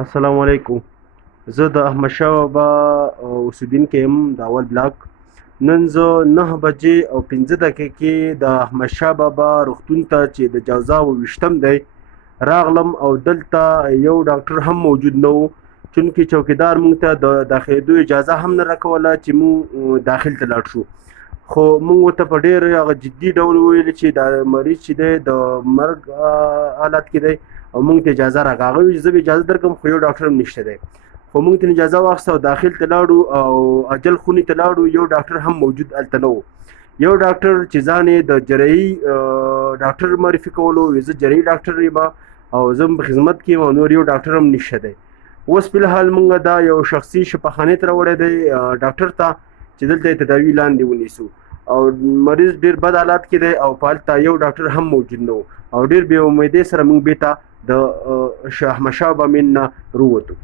السلام علیکم. زه د احمدشاه بابا اوسیدونکی یم د اول بلاک. نن زه 9 بجې او 15 دقیقې د احمدشاه بابا روغتون ته چې د جوزا 28م دی راغلم او دلته یو ډاکټر هم موجود نه و، چونکې چوکیدار موږ ته د داخلېدو اجازه هم نه راکوله چې موږ داخل ته لاړ شو. خو موږ ورته په ډېر هغه جدي ډول وویل چې دا مریض چې دی د مرګ حالت کې دی او موږ ته اجازه راکړه. هغه وایي چې زه به اجازه درکړم خو یو ډاکټر هم نشته دی. خو موږ ته اجازه واخیسته او داخل ته لاړو او عجل خونې ته لاړو. یو ډاکټر هم موجود هلته نه و. یو ډاکټر چې ځان یې د جراحي ډاکټر معرفي کولو، زه جراحي ډاکټر یم او زه په خدمت کې یم او نور یو ډاکټر هم نشته دی. اوس فلحال موږ دا یو شخصي شفاخانې ته راوړی دی ډاکټر ته چې دلته یې تداوي لاندې ونیسو. او مریض ډېر بد حالات کې دی او په هلته یو ډاکټر هم موجود نه و او ډېر بې امیدۍ سره موږ بېرته د احمدشاه بابا مین نه راووتو.